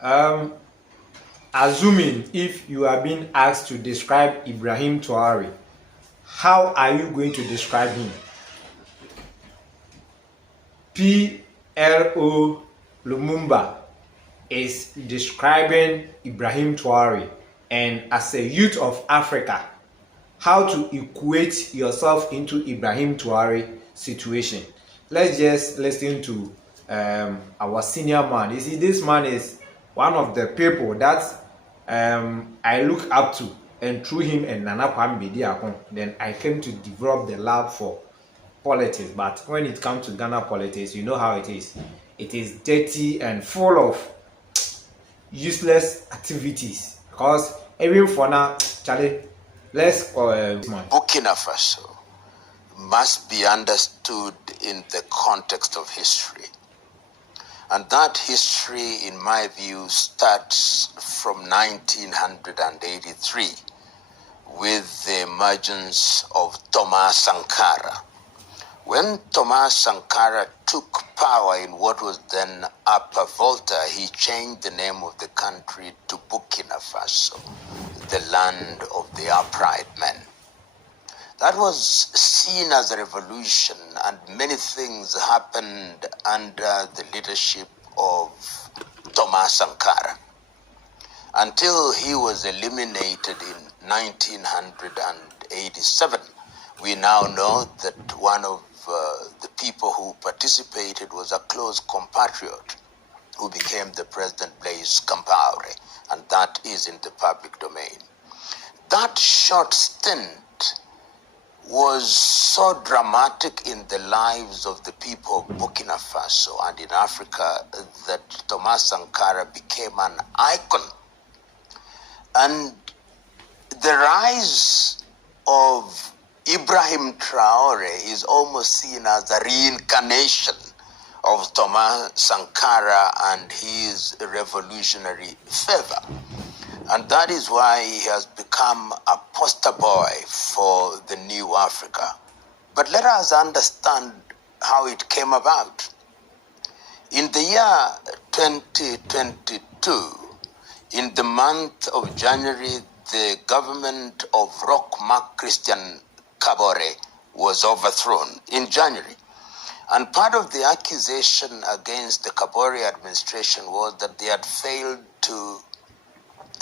Um, Assuming if you are being asked to describe Ibrahim Traotre, how are you going to describe him? PLO Lumumba is describing Ibrahim Traotre, and as a youth of Africa, how to equate yourself into Ibrahim Traotre situation. Let's just listen to our senior man. You see, this man is one of the people that I look up to, and through him and Nana Kwame, then I came to develop the love for politics. But when it comes to Ghana politics, you know how it is. It is dirty and full of useless activities. Because even for now, Charlie, let's Burkina Faso must be understood in the context of history. And that history, in my view, starts from 1983 with the emergence of Thomas Sankara. When Thomas Sankara took power in what was then Upper Volta, he changed the name of the country to Burkina Faso, the land of the upright men. That was seen as a revolution, and many things happened under the leadership of Thomas Sankara until he was eliminated in 1987. We now know that one of the people who participated was a close compatriot who became the president, Blaise Compaoré, and that is in the public domain. That short stint was so dramatic in the lives of the people of Burkina Faso and in Africa that Thomas Sankara became an icon. And the rise of Ibrahim Traore is almost seen as a reincarnation of Thomas Sankara and his revolutionary fervor. And that is why he has become a poster boy for the new Africa. But let us understand how it came about. In the year 2022, in the month of January, the government of Roch Marc Christian Kabore was overthrown in January. And part of the accusation against the Kabore administration was that they had failed to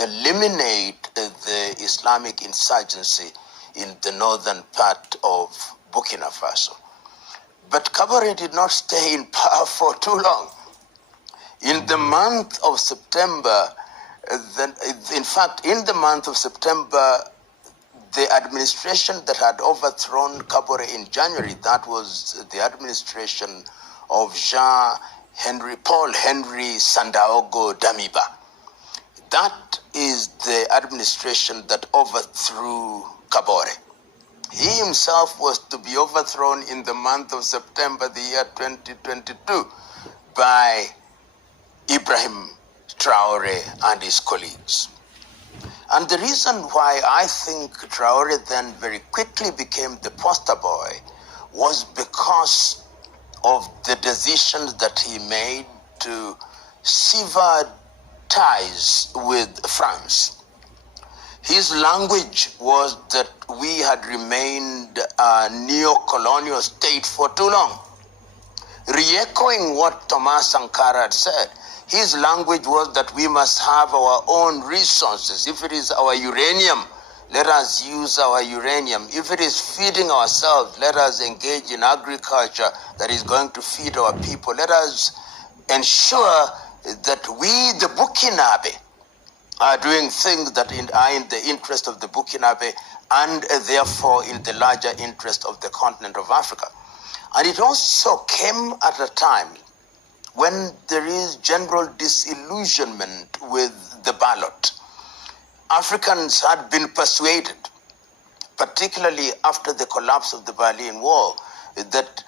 eliminate the Islamic insurgency in the northern part of Burkina Faso. But Kabore did not stay in power for too long. In the month of September, in the month of September, the administration that had overthrown Kabore in January, that was the administration of Paul Henry Sandaogo Damiba. That is the administration that overthrew Kabore. He himself was to be overthrown in the month of September, the year 2022, by Ibrahim Traore and his colleagues. And the reason why I think Traore then very quickly became the poster boy was because of the decisions that he made to sever ties with France. His language was that we had remained a neo-colonial state for too long. Re-echoing what Thomas Sankara had said, his language was that we must have our own resources. If it is our uranium, let us use our uranium. If it is feeding ourselves, let us engage in agriculture that is going to feed our people. Let us ensure that we, the Burkinabe, are doing things that are in the interest of the Burkinabe and therefore in the larger interest of the continent of Africa. And it also came at a time when there is general disillusionment with the ballot. Africans had been persuaded, particularly after the collapse of the Berlin Wall, that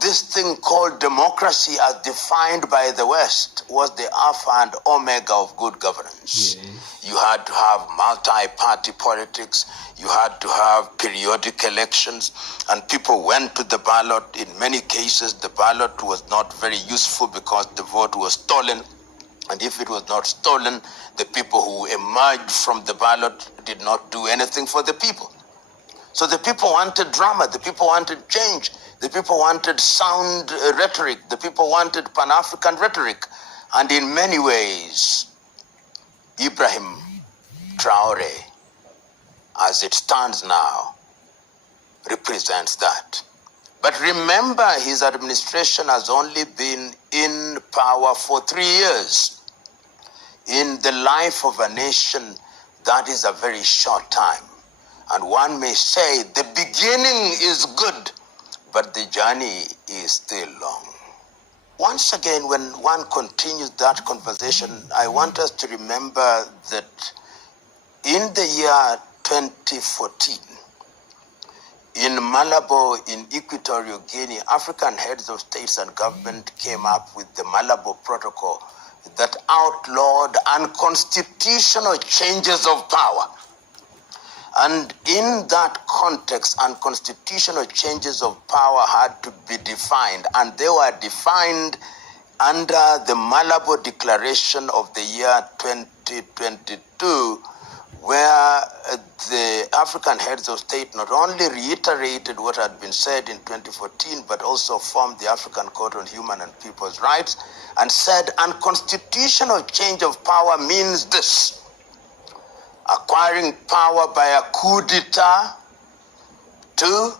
this thing called democracy as defined by the West was the alpha and omega of good governance. Yes. You had to have multi-party politics, you had to have periodic elections, and people went to the ballot. In many cases, the ballot was not very useful because the vote was stolen. And if it was not stolen, the people who emerged from the ballot did not do anything for the people. So the people wanted drama, the people wanted change, the people wanted sound rhetoric, the people wanted Pan-African rhetoric. And in many ways, Ibrahim Traore, as it stands now, represents that. But remember, his administration has only been in power for 3 years. In the life of a nation, that is a very short time. And one may say the beginning is good, but the journey is still long. Once again, when one continues that conversation, I want us to remember that in the year 2014, in Malabo, in Equatorial Guinea, African heads of states and government came up with the Malabo Protocol that outlawed unconstitutional changes of power. And in that context, unconstitutional changes of power had to be defined, and they were defined under the Malabo Declaration of the year 2022, where the African heads of state not only reiterated what had been said in 2014, but also formed the African Court on Human and People's Rights and said unconstitutional change of power means this: acquiring power by a coup d'etat, 2,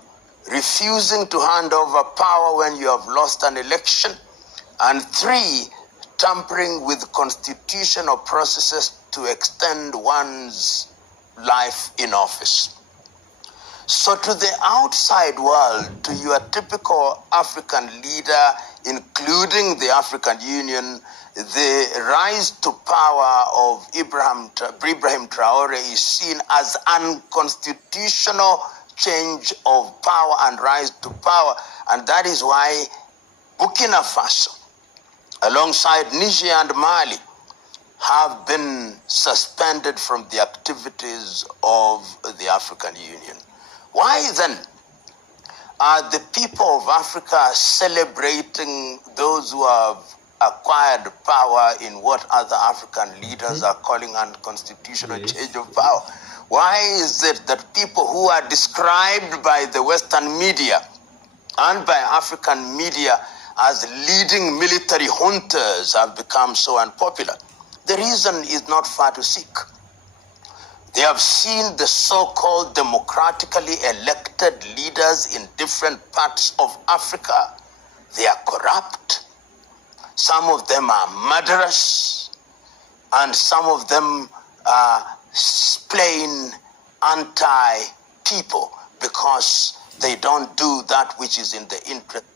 refusing to hand over power when you have lost an election, and 3, tampering with constitutional processes to extend one's life in office. So to the outside world, to your typical African leader, including the African Union, the rise to power of Ibrahim Traore is seen as unconstitutional change of power and rise to power. And that is why Burkina Faso, alongside Niger and Mali, have been suspended from the activities of the African Union. Why then are the people of Africa celebrating those who have acquired power in what other African leaders are calling unconstitutional change of power? Why is it that people who are described by the Western media and by African media as leading military juntas have become so unpopular? The reason is not far to seek. They have seen the so-called democratically elected leaders in different parts of Africa. They are corrupt. Some of them are murderous, and some of them are plain anti-people because they don't do that which is in the interest.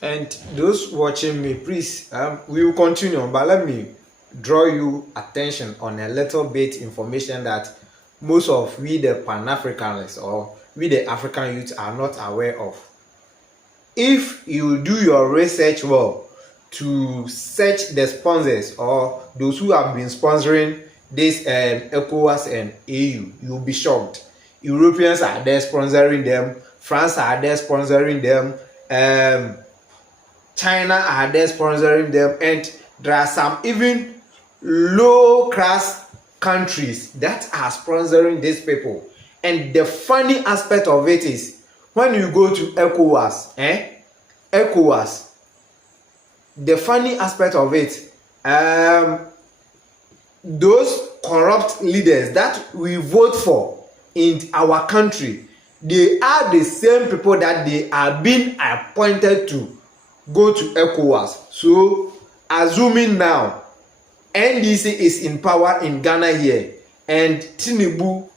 And those watching me, please, we will continue, but let me draw you attention on a little bit information that most of we the Pan-Africanists or we the African youth are not aware of. If you do your research well to search the sponsors or those who have been sponsoring this ECOWAS and AU, you'll be shocked. Europeans are there sponsoring them, France are there sponsoring them, China are there sponsoring them, and there are some even low-class countries that are sponsoring these people. And the funny aspect of it is, when you go to ECOWAS, the funny aspect of it, those corrupt leaders that we vote for in our country, they are the same people that they are being appointed to go to ECOWAS. So, assuming now, NDC is in power in Ghana here, and Tinubu,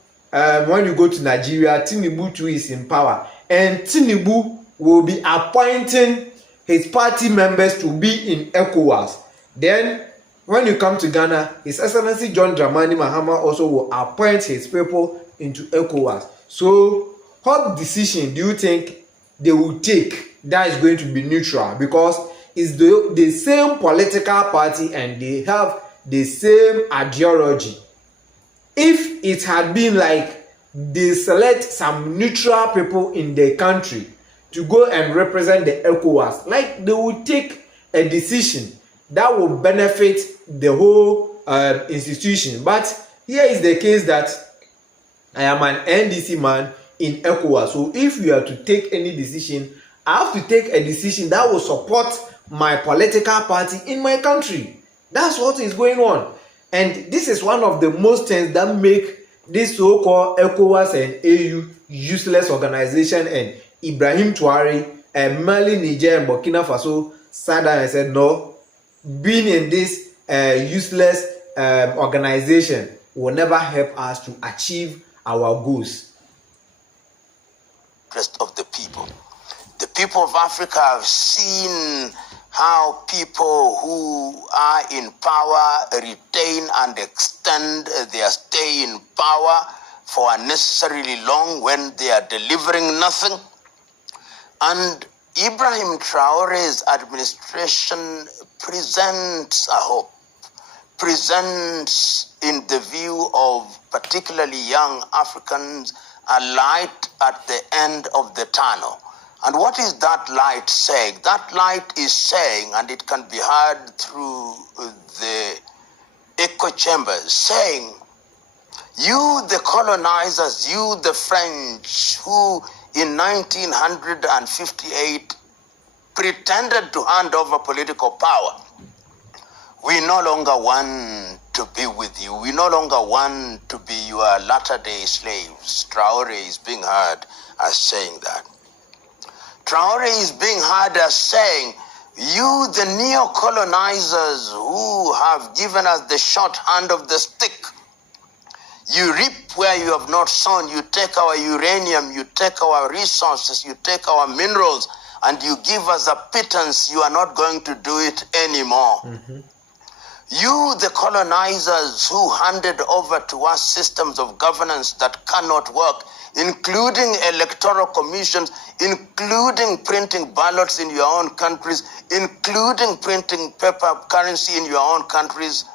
when you go to Nigeria, Tinubu too is in power, and Tinubu will be appointing his party members to be in ECOWAS. Then, when you come to Ghana, His Excellency John Dramani Mahama also will appoint his people into ECOWAS. So, what decision do you think they will take that is going to be neutral? Because it's the same political party and they have the same ideology. If it had been like they select some neutral people in the country to go and represent the ECOWAS, like they would take a decision that will benefit the whole institution. But here is the case that I am an NDC man in ECOWAS. So if we are to take any decision, I have to take a decision that will support my political party in my country. That's what is going on. And this is one of the most things that make this so-called ECOWAS and AU useless organization, and Ibrahim Traotre and Mali, Niger and Burkina Faso sat down and said, no, being in this useless organization will never help us to achieve our goals. Rest of the people. The people of Africa have seen how people who are in power retain and extend their stay in power for unnecessarily long when they are delivering nothing. And Ibrahim Traore's administration presents a hope, presents in the view of particularly young Africans a light at the end of the tunnel. And what is that light saying? That light is saying, and it can be heard through the echo chambers, saying, you the colonizers, you the French, who in 1958 pretended to hand over political power, we no longer want to be with you. We no longer want to be your latter-day slaves. Traore is being heard as saying that. Traore is being heard as saying, you the neo-colonizers who have given us the short hand of the stick, you reap where you have not sown. You take our uranium, you take our resources, you take our minerals, and you give us a pittance. You are not going to do it anymore. Mm-hmm. You, the colonizers who handed over to us systems of governance that cannot work, including electoral commissions, including printing ballots in your own countries, including printing paper currency in your own countries,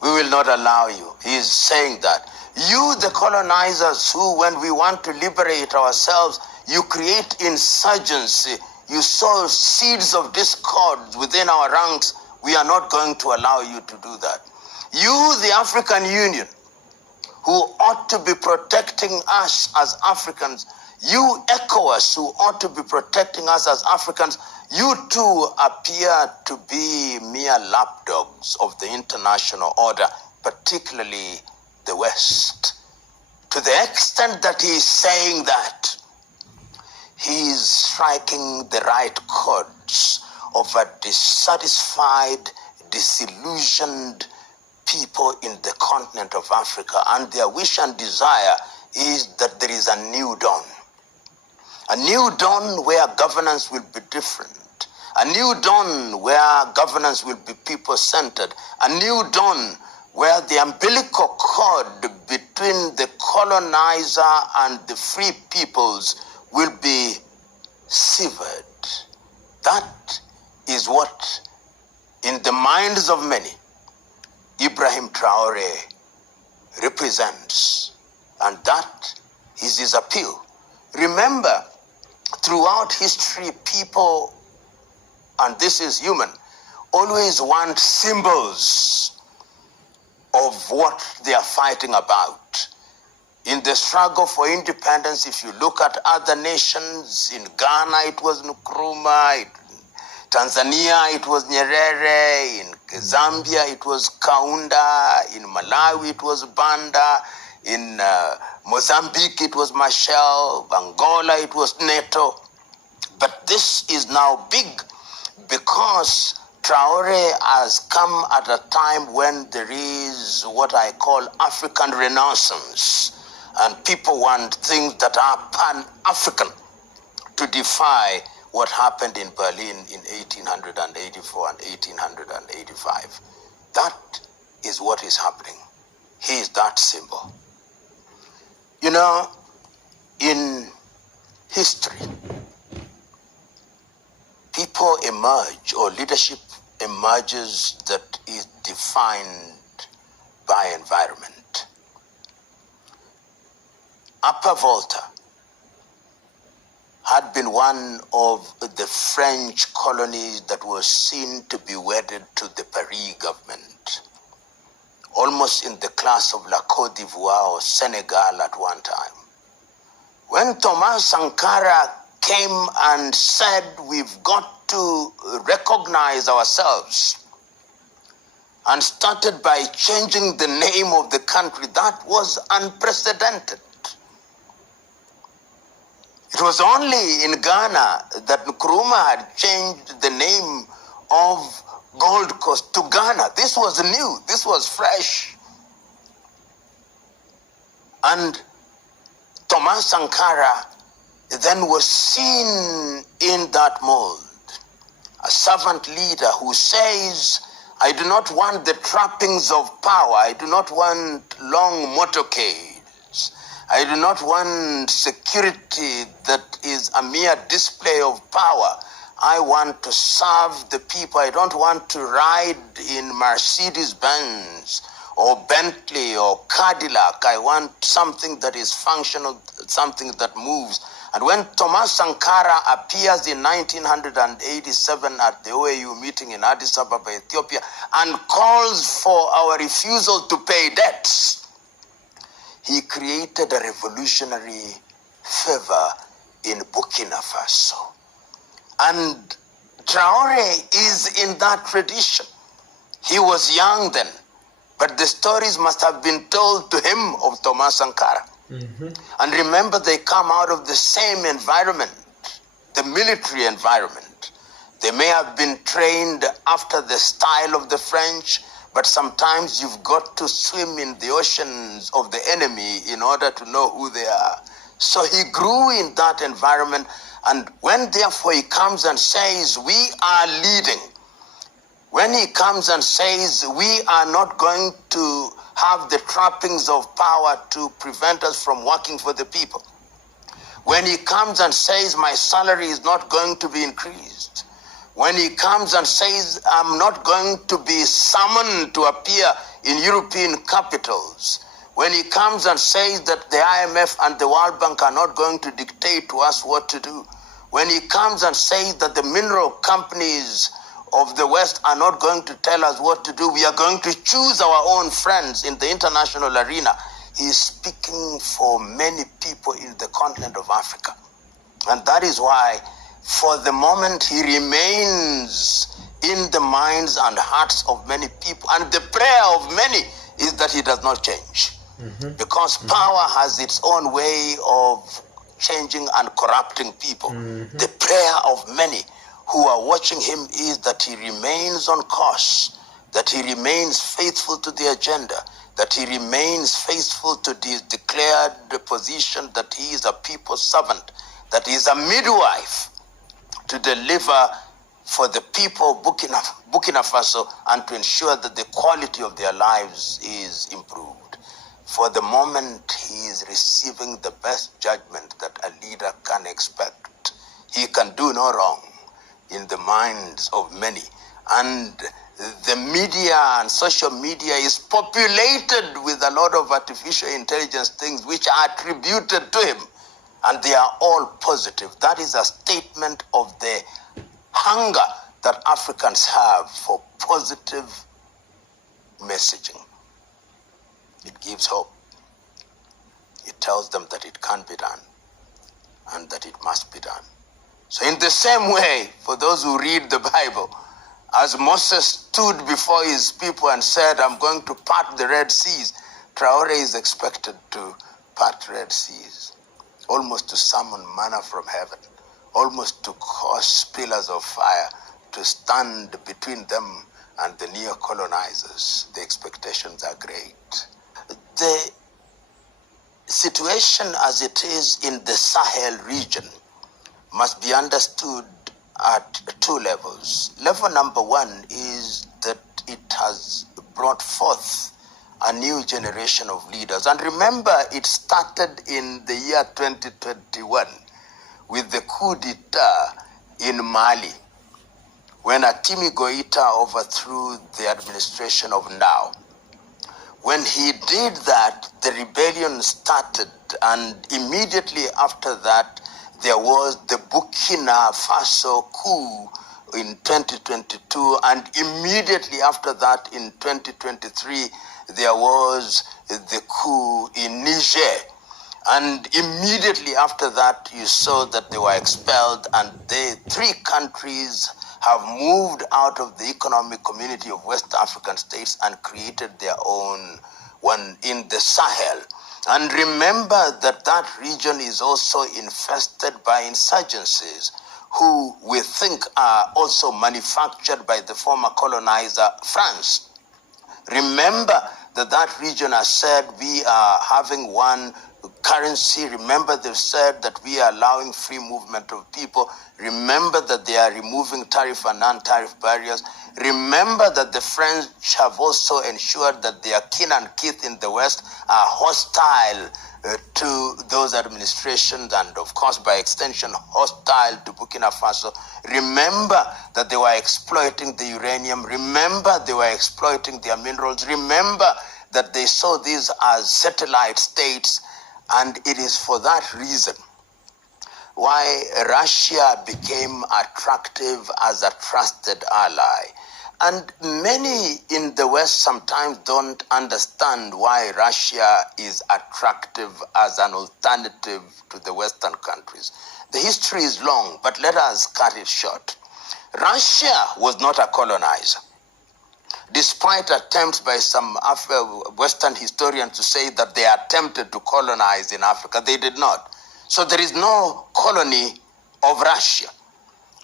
we will not allow you. He is saying that. You, the colonizers who, when we want to liberate ourselves, you create insurgency, you sow seeds of discord within our ranks, we are not going to allow you to do that. You, the African Union, who ought to be protecting us as Africans, you ECOWAS, who ought to be protecting us as Africans, you too appear to be mere lapdogs of the international order, particularly the West. To the extent that he is saying that, he is striking the right chords of a dissatisfied, disillusioned people in the continent of Africa, and their wish and desire is that there is a new dawn. A new dawn where governance will be different. A new dawn where governance will be people-centered. A new dawn where the umbilical cord between the colonizer and the free peoples will be severed. That is what, in the minds of many, Ibrahim Traore represents. And that is his appeal. Remember, throughout history, people, and this is human, always want symbols of what they are fighting about. In the struggle for independence, if you look at other nations, in Ghana it was Nkrumah, Tanzania it was Nyerere, in Zambia it was Kaunda, in Malawi it was Banda, in Mozambique it was Machel, Angola it was Neto. But this is now big because Traore has come at a time when there is what I call African Renaissance, and people want things that are pan-African to defy what happened in Berlin in 1884 and 1885. That is what is happening. He is that symbol. You know, in history, people emerge, or leadership emerges, that is defined by environment. Upper Volta had been one of the French colonies that was seen to be wedded to the Paris government, almost in the class of La Côte d'Ivoire or Senegal at one time. When Thomas Sankara came and said, we've got to recognize ourselves, and started by changing the name of the country, that was unprecedented. It was only in Ghana that Nkrumah had changed the name of Gold Coast to Ghana. This was new, this was fresh. And Thomas Sankara then was seen in that mold, a servant leader who says, I do not want the trappings of power. I do not want long motorcades. I do not want security that is a mere display of power. I want to serve the people. I don't want to ride in Mercedes-Benz or Bentley or Cadillac. I want something that is functional, something that moves. And when Thomas Sankara appears in 1987 at the OAU meeting in Addis Ababa, Ethiopia, and calls for our refusal to pay debts, he created a revolutionary fervor in Burkina Faso. And Traore is in that tradition. He was young then, but the stories must have been told to him of Thomas Sankara. Mm-hmm. And remember, they come out of the same environment, the military environment. They may have been trained after the style of the French, but sometimes you've got to swim in the oceans of the enemy in order to know who they are. So he grew in that environment, and when therefore he comes and says, we are leading, when he comes and says, we are not going to have the trappings of power to prevent us from working for the people, when he comes and says, my salary is not going to be increased, when he comes and says, I'm not going to be summoned to appear in European capitals, when he comes and says that the IMF and the World Bank are not going to dictate to us what to do, when he comes and says that the mineral companies of the West are not going to tell us what to do, we are going to choose our own friends in the international arena, he is speaking for many people in the continent of Africa. And that is why, for the moment, he remains in the minds and hearts of many people. And the prayer of many is that he does not change. Mm-hmm. Because power has its own way of changing and corrupting people. Mm-hmm. The prayer of many who are watching him is that he remains on course, that he remains faithful to the agenda, that he remains faithful to his declared position that he is a people's servant, that he is a midwife to deliver for the people of Burkina Faso and to ensure that the quality of their lives is improved. For the moment, he is receiving the best judgment that a leader can expect. He can do no wrong in the minds of many. And the media and social media is populated with a lot of artificial intelligence things which are attributed to him. And they are all positive. That is a statement of the hunger that Africans have for positive messaging. It gives hope. It tells them that it can be done and that it must be done. So in the same way, for those who read the Bible, as Moses stood before his people and said, I'm going to part the Red Seas, Traore is expected to part Red Seas, almost to summon manna from heaven, almost to cause pillars of fire to stand between them and the neo-colonizers. The expectations are great. The situation as it is in the Sahel region must be understood at two levels. Level number one is that it has brought forth a new generation of leaders. And remember, it started in the year 2021 with the coup d'etat in Mali, when Atimi Goïta overthrew the administration of Ndao. When he did that, the rebellion started, and immediately after that, there was the Burkina Faso coup in 2022, and immediately after that in 2023, there was the coup in Niger. And immediately after that, you saw that they were expelled, and three countries have moved out of the economic community of West African states and created their own one in the Sahel. And remember that that region is also infested by insurgencies who we think are also manufactured by the former colonizer France. Remember that that region has said we are having one currency. Remember they've said that we are allowing free movement of people. Remember that they are removing tariff and non-tariff barriers. Remember that the French have also ensured that their kin and kith in the West are hostile to those administrations, and of course by extension hostile to Burkina Faso. Remember that they were exploiting the uranium. Remember they were exploiting their minerals. Remember that they saw these as satellite states, and it is for that reason why Russia became attractive as a trusted ally. And many in the West sometimes don't understand why Russia is attractive as an alternative to the Western countries. The history is long, but let us cut it short. Russia was not a colonizer. Despite attempts by some Western historians to say that they attempted to colonize in Africa, they did not. So there is no colony of Russia.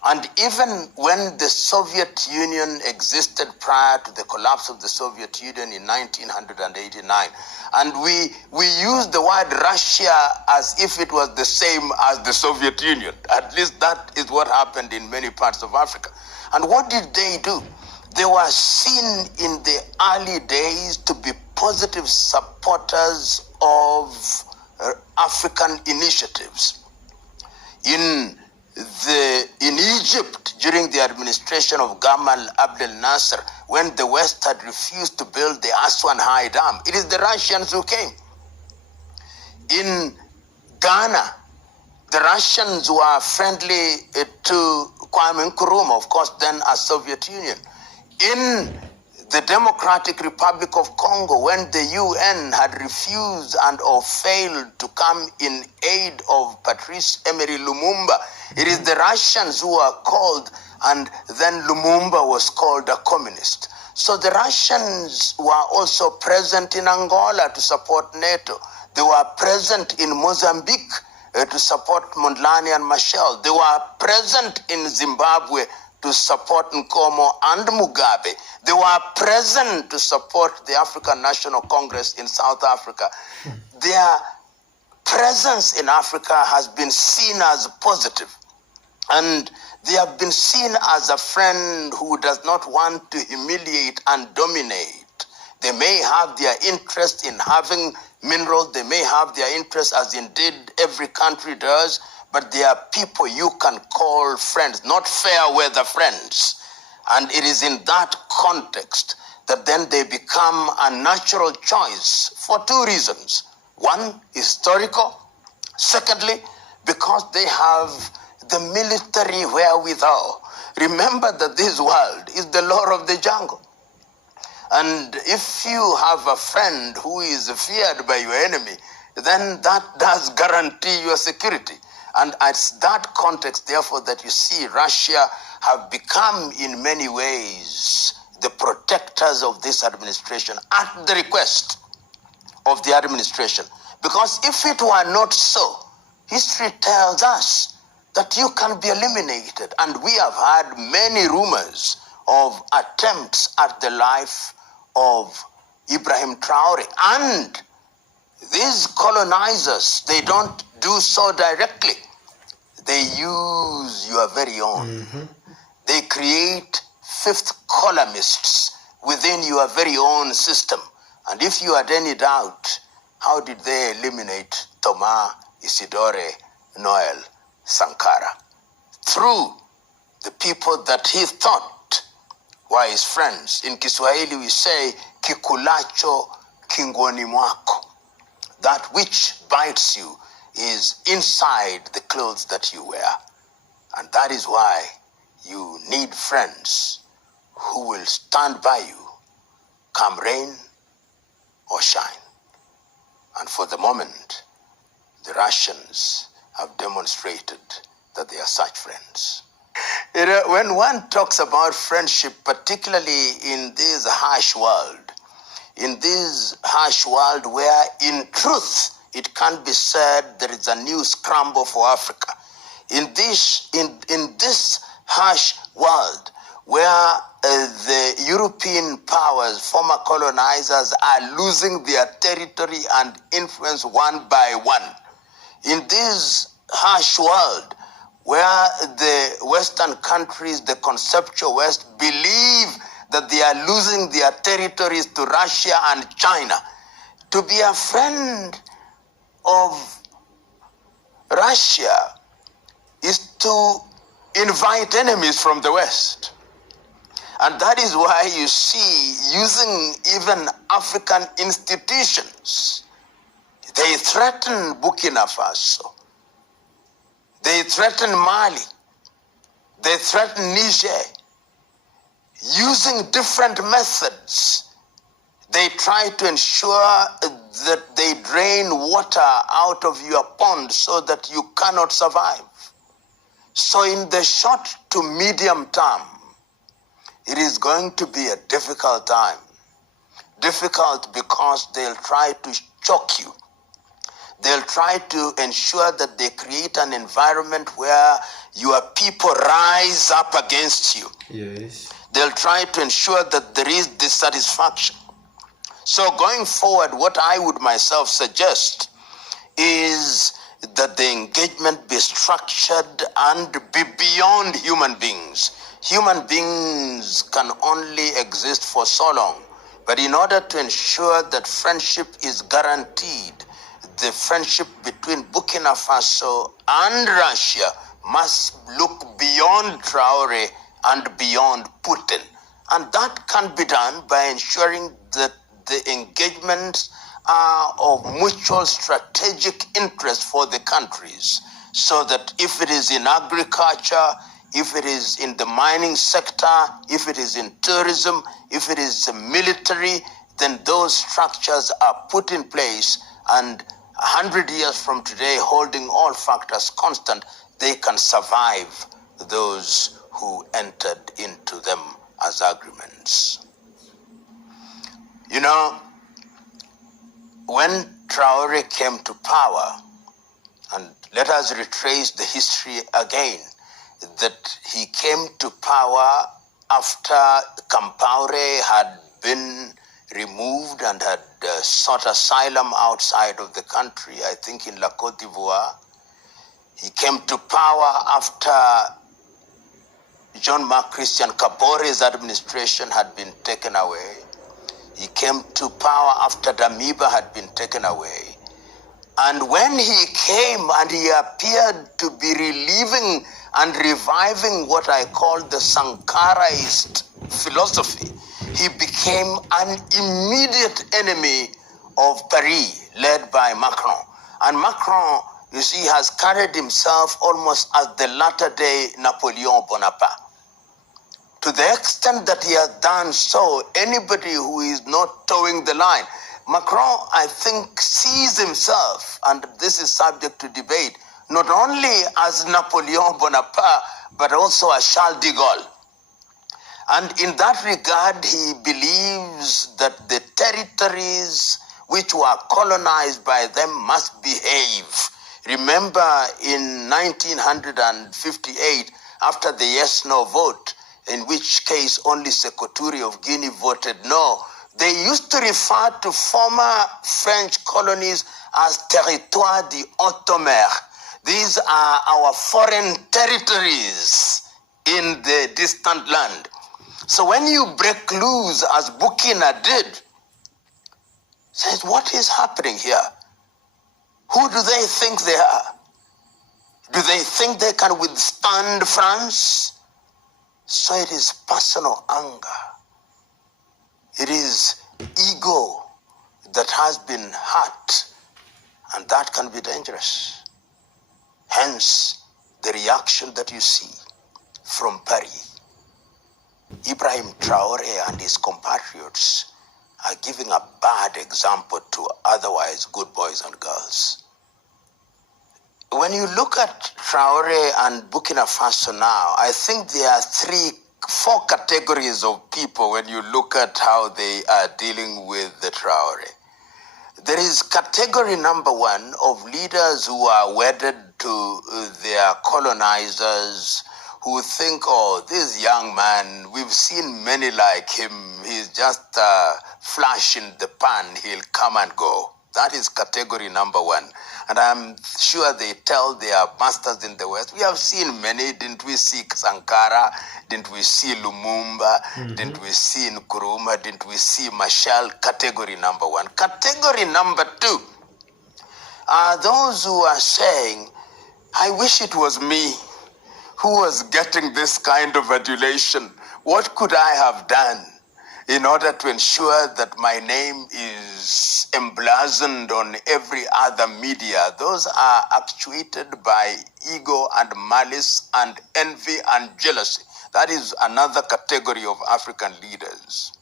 And even when the Soviet Union existed prior to the collapse of the Soviet Union in 1989, and we use the word Russia as if it was the same as the Soviet Union. At least that is what happened in many parts of Africa. And what did they do? They were seen in the early days to be positive supporters of African initiatives. In Egypt, during the administration of Gamal Abdel Nasser, when the West had refused to build the Aswan High Dam, it is the Russians who came. In Ghana, the Russians were friendly to Kwame Nkrumah, of course, then a Soviet Union. In the Democratic Republic of Congo, when the UN had refused and or failed to come in aid of Patrice Emery Lumumba, it is the Russians who are called, and then Lumumba was called a communist. So the Russians were also present in Angola to support NATO. They were present in Mozambique to support Mondlane and Machel. They were present in Zimbabwe to support Nkomo and Mugabe. They were present to support the African National Congress in South Africa. Their presence in Africa has been seen as positive, and they have been seen as a friend who does not want to humiliate and dominate. They may have their interest in having minerals, they may have their interest, as indeed every country does, but they are people you can call friends, not fair weather friends. And it is in that context that then they become a natural choice for two reasons. One, historical. Secondly, because they have the military wherewithal. Remember that this world is the law of the jungle. And if you have a friend who is feared by your enemy, then that does guarantee your security. And it's that context, therefore, that you see Russia have become in many ways the protectors of this administration at the request of the administration. Because if it were not so, history tells us that you can be eliminated. And we have had many rumors of attempts at the life of Ibrahim Traotre. And these colonizers, they don't do so directly. They use your very own. They create fifth columnists within your very own system. And if you had any doubt, how did they eliminate Thomas, Isidore, Noel, Sankara? Through the people that he thought were his friends. In Kiswahili we say, kikulacho kingoni mwako. That which bites you is inside the clothes that you wear. And that is why you need friends who will stand by you, come rain or shine. And for the moment, the Russians have demonstrated that they are such friends. When one talks about friendship, particularly in this harsh world, where in truth it can be said there is a new scramble for Africa, in this harsh world where the European powers, former colonizers, are losing their territory and influence one by one, in this harsh world where the Western countries, the conceptual West, believe that they are losing their territories to Russia and China, to be a friend of Russia is to invite enemies from the West. And that is why you see, using even African institutions, they threaten Burkina Faso, they threaten Mali, they threaten Niger. Using different methods, they try to ensure that they drain water out of your pond so that you cannot survive. So in the short to medium term, it is going to be a difficult time. Difficult because they'll try to choke you. They'll try to ensure that they create an environment where your people rise up against you. Yes. They'll try to ensure that there is dissatisfaction. So going forward, what I would myself suggest is that the engagement be structured and be beyond human beings. Human beings can only exist for so long. But in order to ensure that friendship is guaranteed, the friendship between Burkina Faso and Russia must look beyond Traore and beyond Putin. And that can be done by ensuring that the engagements are of mutual strategic interest for the countries, so that if it is in agriculture, if it is in the mining sector, if it is in tourism, if it is military, then those structures are put in place, and 100 years from today, holding all factors constant, they can survive those who entered into them as agreements. You know, when Traore came to power, and let us retrace the history again, that he came to power after Compaoré had been removed and had sought asylum outside of the country, I think in La Côte d'Ivoire. He came to power after Jean-Marc Christian Kabore's administration had been taken away. He came to power after Damiba had been taken away. And when he came and he appeared to be relieving and reviving what I call the Sankaraist philosophy, he became an immediate enemy of Paris, led by Macron. And Macron, you see, has carried himself almost as the latter-day Napoleon Bonaparte. To the extent that he has done so, anybody who is not towing the line, Macron, I think, sees himself, and this is subject to debate, not only as Napoleon Bonaparte, but also as Charles de Gaulle. And in that regard, he believes that the territories which were colonized by them must behave. Remember, in 1958, after the yes-no vote, in which case only Sekou of Guinea voted no, they used to refer to former French colonies as territoire d'outre-mer. These are our foreign territories in the distant land. So when you break loose, as Burkina did, says, what is happening here? Who do they think they are? Do they think they can withstand France? So it is personal anger. It is ego that has been hurt, and that can be dangerous. Hence, the reaction that you see from Paris. Ibrahim Traotre and his compatriots are giving a bad example to otherwise good boys and girls. When you look at Traore and Burkina Faso now, I think there are four categories of people when you look at how they are dealing with the Traore. There is category number one of leaders who are wedded to their colonizers, who think, oh, this young man, we've seen many like him, he's just a flash in the pan, he'll come and go. That is category number one. And I'm sure they tell their masters in the West, we have seen many, didn't we see Sankara, didn't we see Lumumba, didn't we see Nkrumah, didn't we see Machel? Category number one. Category number two are those who are saying, I wish it was me who was getting this kind of adulation. What could I have done in order to ensure that my name is emblazoned on every other media? Those are actuated by ego and malice and envy and jealousy. That is another category of African leaders.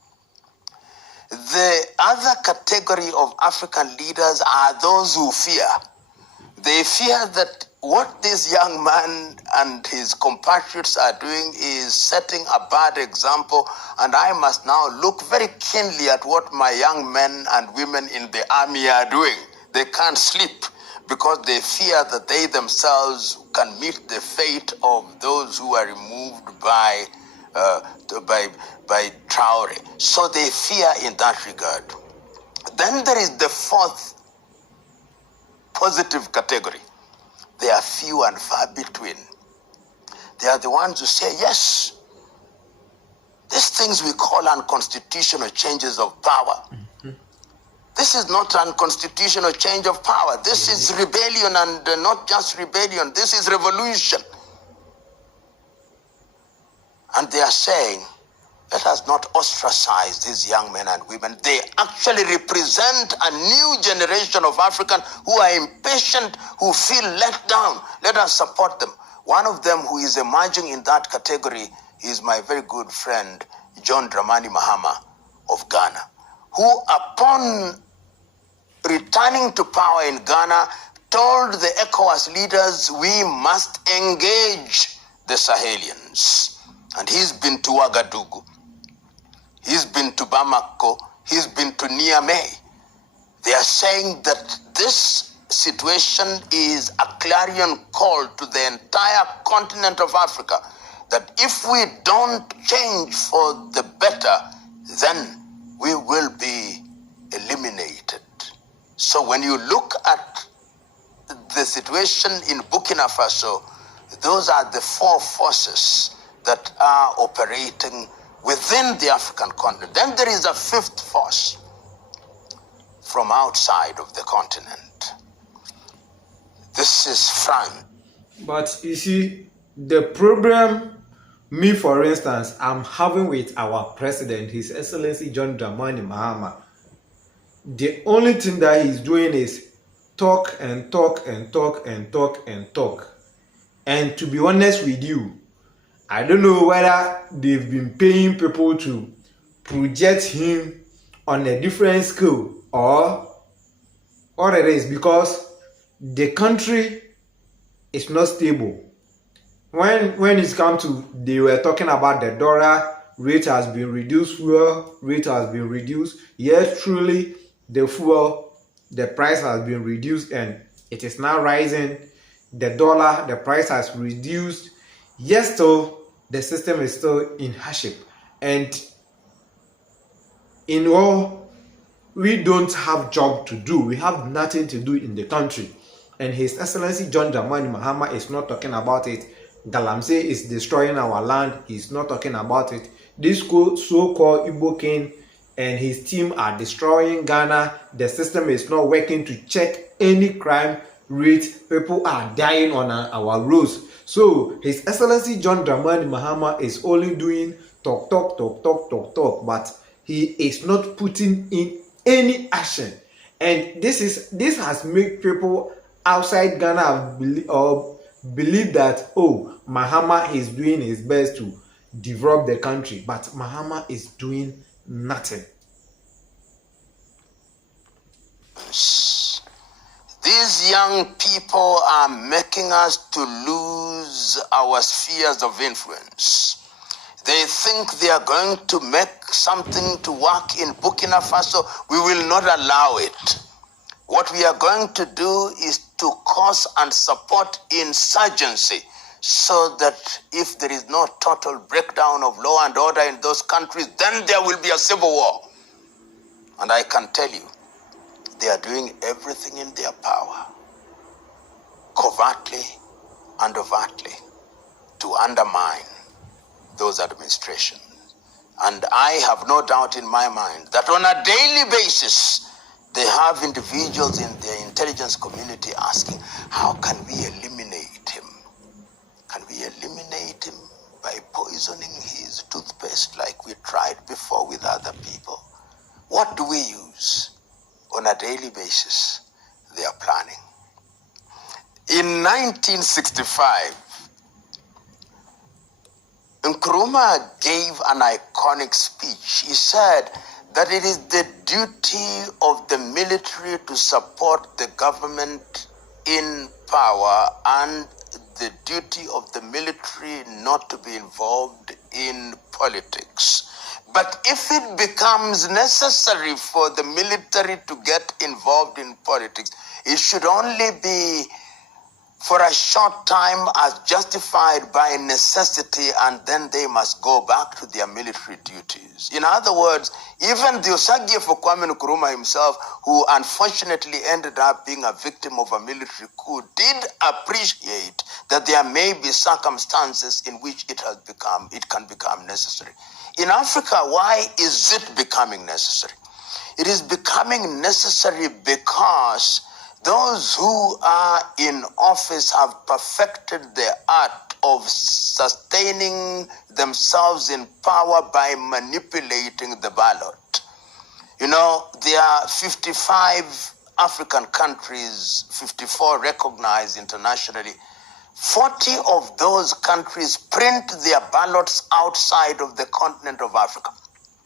The other category of African leaders are those who fear. They fear that what this young man and his compatriots are doing is setting a bad example, and I must now look very keenly at what my young men and women in the army are doing. They can't sleep because they fear that they themselves can meet the fate of those who are removed by Traore. So they fear in that regard. Then there is the fourth positive category. They are few and far between. They are the ones who say, yes, these things we call unconstitutional changes of power. This is not unconstitutional change of power. This is rebellion, and not just rebellion. This is revolution. And they are saying, let us not ostracize these young men and women. They actually represent a new generation of Africans who are impatient, who feel let down. Let us support them. One of them who is emerging in that category is my very good friend, John Dramani Mahama of Ghana, who upon returning to power in Ghana told the ECOWAS leaders, we must engage the Sahelians. And he's been to Ouagadougou. He's been to Bamako. He's been to Niamey. They are saying that this situation is a clarion call to the entire continent of Africa, that if we don't change for the better, then we will be eliminated. So when you look at the situation in Burkina Faso, those are the four forces that are operating within the African continent. Then there is a fifth force from outside of the continent. This is France. But you see, the problem, me for instance, I'm having with our president, His Excellency John Dramani Mahama, the only thing that he's doing is talk and talk and talk and talk and talk. And to be honest with you, I don't know whether they've been paying people to project him on a different scale or what it is, because the country is not stable. When it's come to, they were talking about the dollar rate has been reduced, fuel rate has been reduced. Yes, truly, the fuel, the price has been reduced and it is now rising. The dollar, the price has reduced. Yes, still, the system is still in hardship. And in all, we don't have job to do. We have nothing to do in the country. And His Excellency John Dramani Mahama is not talking about it. Galamsey is destroying our land. He's not talking about it. This so-called Igbo king and his team are destroying Ghana. The system is not working to check any crime rate. People are dying on our roads. So His Excellency John Dramani Mahama is only doing talk, but he is not putting in any action. And this has made people outside Ghana believe that, oh, Mahama is doing his best to develop the country, but Mahama is doing nothing. These young people are making us to lose our spheres of influence. They think they are going to make something to work in Burkina Faso. We will not allow it. What we are going to do is to cause and support insurgency so that if there is no total breakdown of law and order in those countries, then there will be a civil war. And I can tell you, they are doing everything in their power, covertly and overtly, to undermine those administrations. And I have no doubt in my mind that on a daily basis, they have individuals in their intelligence community asking, how can we eliminate him? Can we eliminate him by poisoning his toothpaste like we tried before with other people? What do we use? On a daily basis, they are planning. In 1965, Nkrumah gave an iconic speech. He said that it is the duty of the military to support the government in power and the duty of the military not to be involved in politics. But if it becomes necessary for the military to get involved in politics, it should only be for a short time as justified by necessity, and then they must go back to their military duties. In other words, even the Osagie for Kwame Nkrumah himself, who unfortunately ended up being a victim of a military coup, did appreciate that there may be circumstances in which it can become necessary. In Africa, why is it becoming necessary? It is becoming necessary because those who are in office have perfected the art of sustaining themselves in power by manipulating the ballot. You know, there are 55 African countries, 54 recognized internationally. 40 of those countries print their ballots outside of the continent of Africa.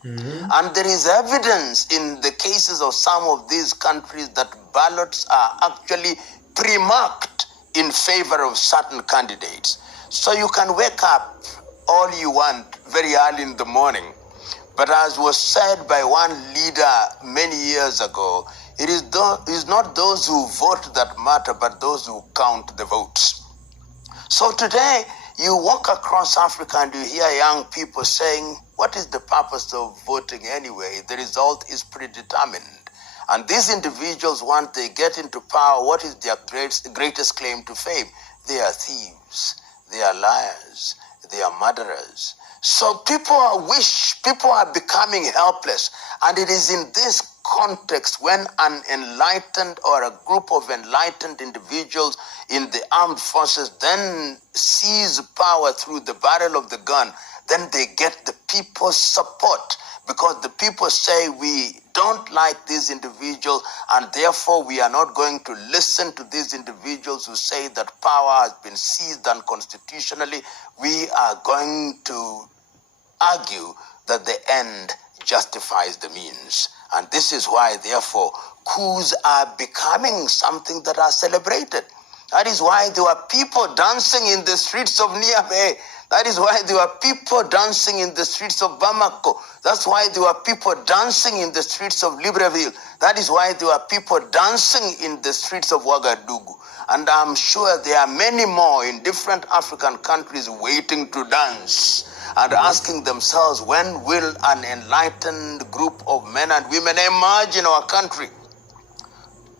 And there is evidence in the cases of some of these countries that ballots are actually pre-marked in favor of certain candidates. So you can wake up all you want very early in the morning. But as was said by one leader many years ago, it is not those who vote that matter, but those who count the votes. So today, you walk across Africa and you hear young people saying, what is the purpose of voting anyway? The result is predetermined. And these individuals, once they get into power, what is their greatest claim to fame? They are thieves, they are liars, they are murderers. So people are becoming helpless. And it is in this context when an enlightened or a group of enlightened individuals in the armed forces then seize power through the barrel of the gun, then they get the people's support, because the people say, we don't like these individuals and therefore we are not going to listen to these individuals who say that power has been seized unconstitutionally. We are going to argue that the end justifies the means. And this is why, therefore, coups are becoming something that are celebrated. That is why there were people dancing in the streets of Niamey. That is why there were people dancing in the streets of Bamako. That's why there were people dancing in the streets of Libreville. That is why there were people dancing in the streets of Ouagadougou. And I'm sure there are many more in different African countries waiting to dance and asking themselves, when will an enlightened group of men and women emerge in our country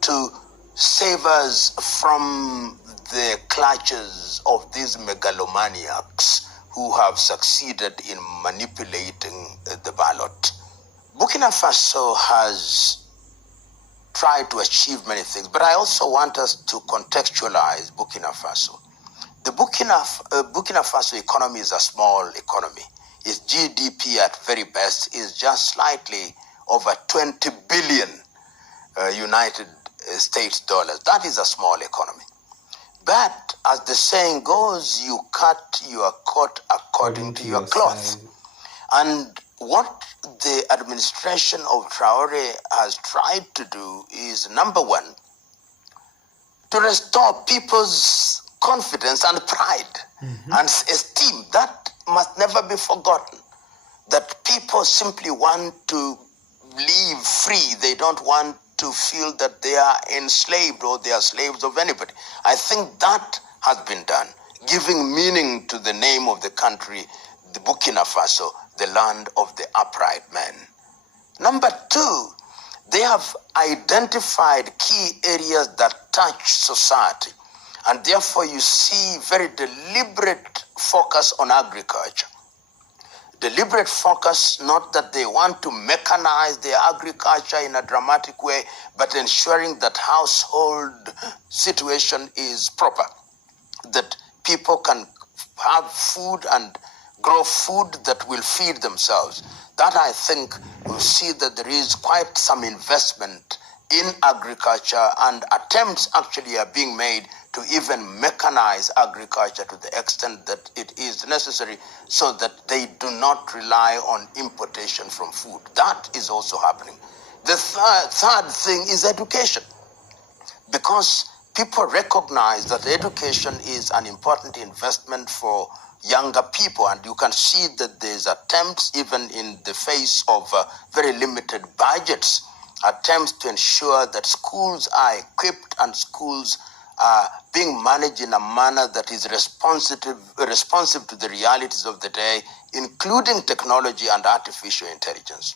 to save us from the clutches of these megalomaniacs who have succeeded in manipulating the ballot? Burkina Faso has tried to achieve many things, but I also want us to contextualize Burkina Faso. The Burkina Faso economy is a small economy. Its GDP at very best is just slightly over 20 billion United States dollars. That is a small economy. But as the saying goes, you cut your coat according to your cloth. size. And what the administration of Traore has tried to do is, number one, to restore people's confidence and pride and esteem. That must never be forgotten. That people simply want to live free. They don't want to feel that they are enslaved or they are slaves of anybody. I think that has been done, giving meaning to the name of the country, the Burkina Faso, the land of the upright man. Number two, they have identified key areas that touch society. And therefore you see very deliberate focus on agriculture. Deliberate focus, not that they want to mechanize their agriculture in a dramatic way, but ensuring that household situation is proper, that people can have food and grow food that will feed themselves. That, I think, we see that there is quite some investment in agriculture, and attempts actually are being made to even mechanize agriculture to the extent that it is necessary so that they do not rely on importation from food. That is also happening. The third thing is education, because people recognize that education is an important investment for younger people, and you can see that there's attempts, even in the face of very limited budgets, attempts to ensure that schools are equipped and schools are being managed in a manner that is responsive to the realities of the day, including technology and artificial intelligence.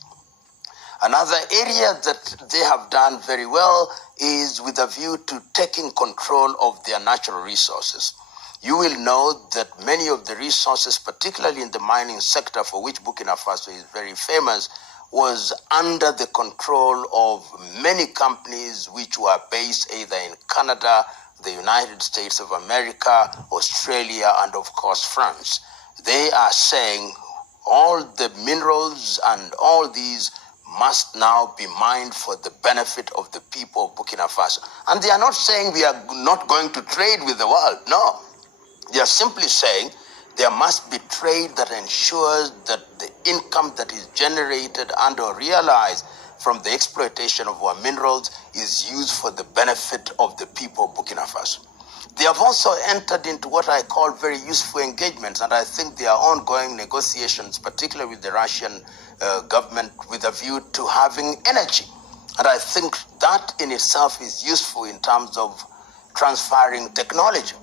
Another area that they have done very well is with a view to taking control of their natural resources. You will know that many of the resources, particularly in the mining sector, for which Burkina Faso is very famous, was under the control of many companies which were based either in Canada, the United States of America, Australia, and of course France. They are saying all the minerals and all these must now be mined for the benefit of the people of Burkina Faso. And they are not saying we are not going to trade with the world. No. They are simply saying there must be trade that ensures that the income that is generated and or realized from the exploitation of our minerals is used for the benefit of the people of Burkina Faso. They have also entered into what I call very useful engagements, and I think there are ongoing negotiations, particularly with the Russian government, with a view to having energy. And I think that in itself is useful in terms of transferring technology,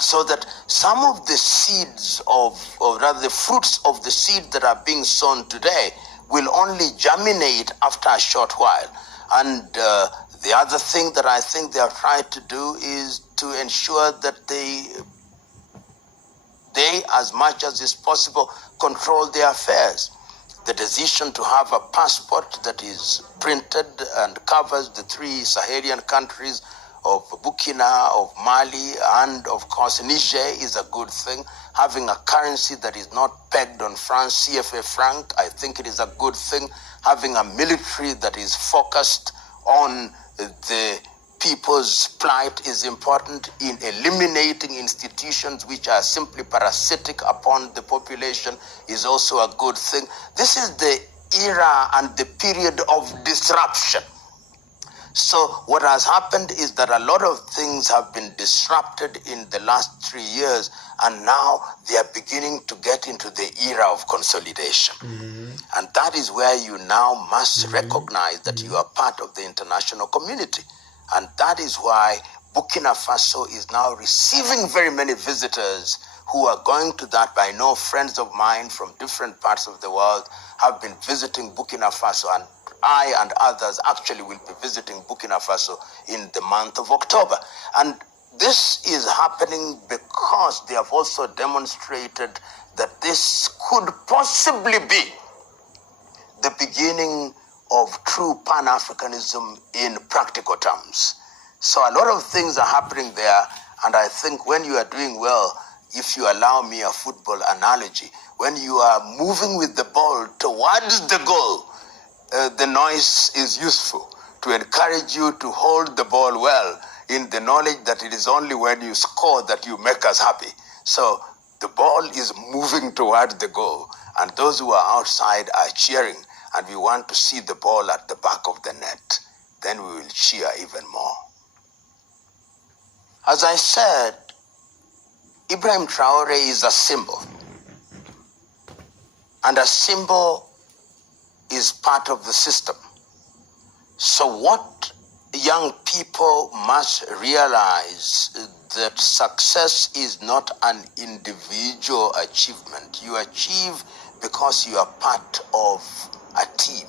so that some of the seeds or rather the fruits of the seed that are being sown today will only germinate after a short while. And the other thing that I think they have tried to do is to ensure that they, as much as is possible, control their affairs. The decision to have a passport that is printed and covers the three Sahelian countries of Burkina, of Mali, and of course Niger is a good thing. Having a currency that is not pegged on France, CFA franc, I think it is a good thing. Having a military that is focused on the people's plight is important. In eliminating institutions which are simply parasitic upon the population is also a good thing. This is the era and the period of disruption. So what has happened is that a lot of things have been disrupted in the last 3 years, and now they are beginning to get into the era of consolidation. And that is where you now must recognize that you are part of the international community. And that is why Burkina Faso is now receiving very many visitors who are going to that. I know friends of mine from different parts of the world have been visiting Burkina Faso, and I and others actually will be visiting Burkina Faso in the month of October. And this is happening because they have also demonstrated that this could possibly be the beginning of true Pan-Africanism in practical terms. So a lot of things are happening there, and I think when you are doing well, if you allow me a football analogy, when you are moving with the ball towards the goal, the noise is useful to encourage you to hold the ball well in the knowledge that it is only when you score that you make us happy. So the ball is moving toward the goal, and those who are outside are cheering, and we want to see the ball at the back of the net. Then we will cheer even more. As I said, Ibrahim Traotre is a symbol. And a symbol is part of the system. So what young people must realize that success is not an individual achievement. You achieve because you are part of a team.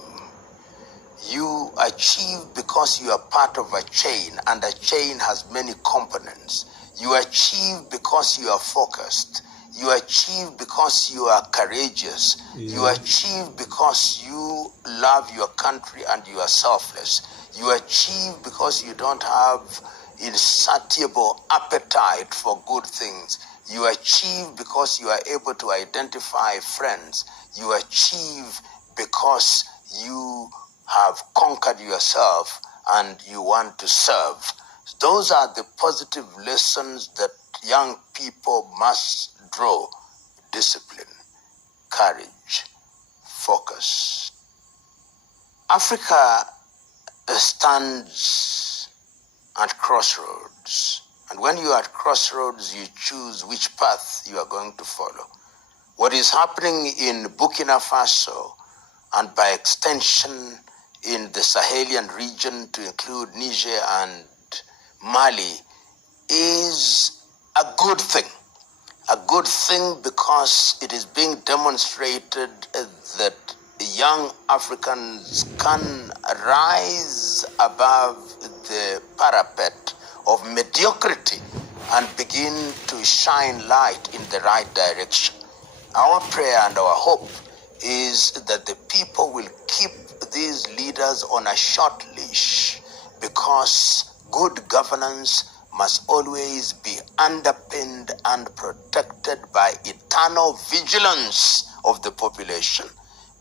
You achieve because you are part of a chain, and a chain has many components. You achieve because you are focused. You achieve because you are courageous. You achieve because you love your country and you are selfless. You achieve because you don't have insatiable appetite for good things. You achieve because you are able to identify friends. You achieve because you have conquered yourself and you want to serve. Those are the positive lessons that young people must draw: discipline, courage, focus. Africa stands at crossroads. And when you are at crossroads, you choose which path you are going to follow. What is happening in Burkina Faso, and by extension in the Sahelian region to include Niger and Mali, is a good thing. A good thing because it is being demonstrated that young Africans can rise above the parapet of mediocrity and begin to shine light in the right direction. Our prayer and our hope is that the people will keep these leaders on a short leash, because good governance must always be underpinned and protected by eternal vigilance of the population,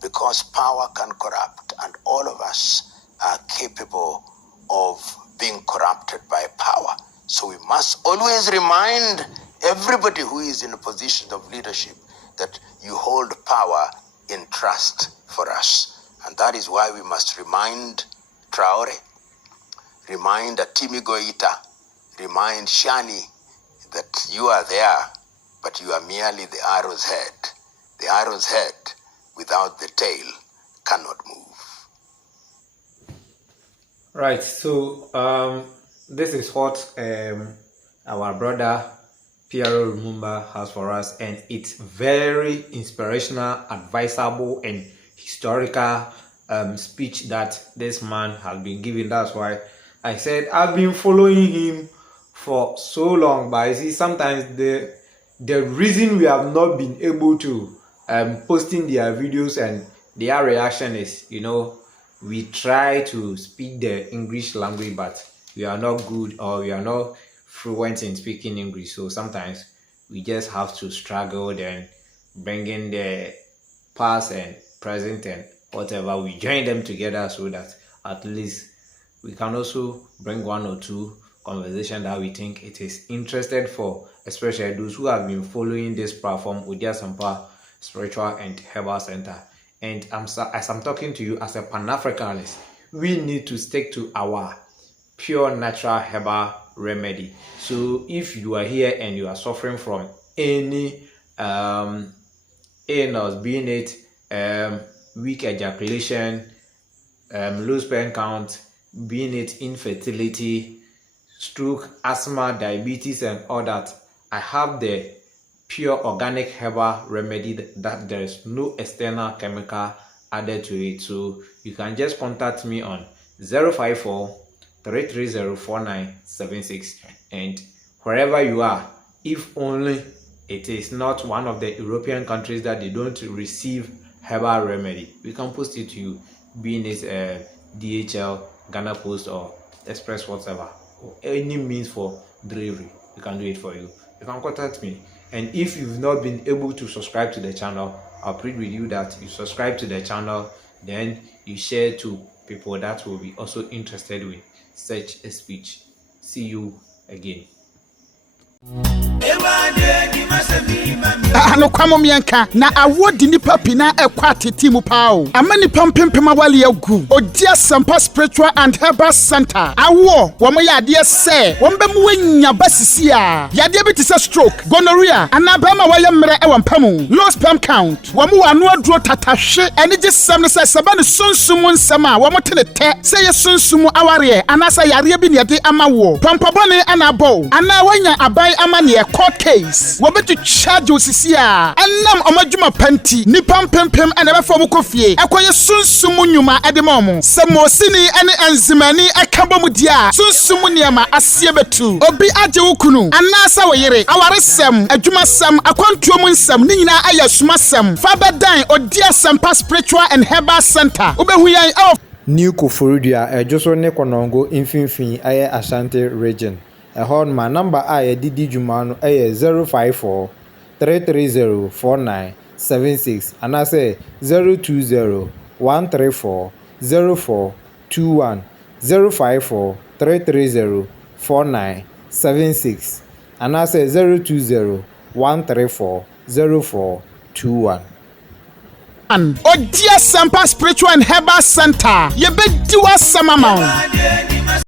because power can corrupt, and all of us are capable of being corrupted by power. So we must always remind everybody who is in a position of leadership that you hold power in trust for us. And that is why we must remind Traore, remind Atimi Goita, remind Shani that you are there, but you are merely the arrow's head. The arrow's head without the tail cannot move. Right, so this is what our brother Piero Lumumba has for us, and it's very inspirational, advisable, and historical speech that this man has been giving. That's why I said I've been following him for so long, but I see sometimes the reason we have not been able to posting their videos and their reaction is, we try to speak the English language, but we are not good, or we are not fluent in speaking English. So sometimes we just have to struggle, then bring in the past and present and whatever, we join them together so that at least we can also bring one or two conversation that we think it is interested for, especially those who have been following this platform with their Sampa Spiritual and Herbal Center. And as I'm talking to you as a Pan-Africanist, we need to stick to our pure natural herbal remedy. So if you are here and you are suffering from any illness, being it weak ejaculation, low sperm count, being it infertility, stroke, asthma, diabetes, and all that, I have the pure organic herbal remedy that there is no external chemical added to it. So you can just contact me on 054-330-4976, and wherever you are, if only it is not one of the European countries that they don't receive herbal remedy, we can post it to you, being it DHL, Ghana Post, or Express, whatever, or any means for delivery. We can do it for you. You can contact me. And if you've not been able to subscribe to the channel, I'll plead with you that you subscribe to the channel, then you share to people that will be also interested with such a speech. See you again. Ano kwamo mienka na awodi nipa pina ekwa tete mu pao amani pampempema wale agu odia sampa spiritual and herbal center awo wo mo yade se wo mbe mu wanya basisi a yade bi tise stroke gonorrhea anaba ma waye mre e wampamu low sperm count wo mo wano aduro tatahwe ene je sam ne se saba ne sunsum nsam a wo mo tene te se ye sunsum aware anasa yare bi ne yade ama wo pampabone anabo ana wanya abai ama ne court case wo betu charge osisi a anam omadwuma panti ni pampempem ana be fo kofie ekoye sunsum nyuma edemom se mosini ene enzimani akabom dia sunsum niama asie betu obi age wukunu anasa woyere awaresem adwumasem akwantuom nsem ni nyina ayasumasem fabedan odia sampa spiritual and herbal center obehu yan New Koforidua ejoso ne konongo infinfin aye Ashanti region. Ehon ma number aye didi juma no aye 054 330 4976 and I say 020 134 0421 054 330 4976 and I say 020 134 0421. Odia Sampa Spiritual and Herbal Center. Ye be diwa samamount.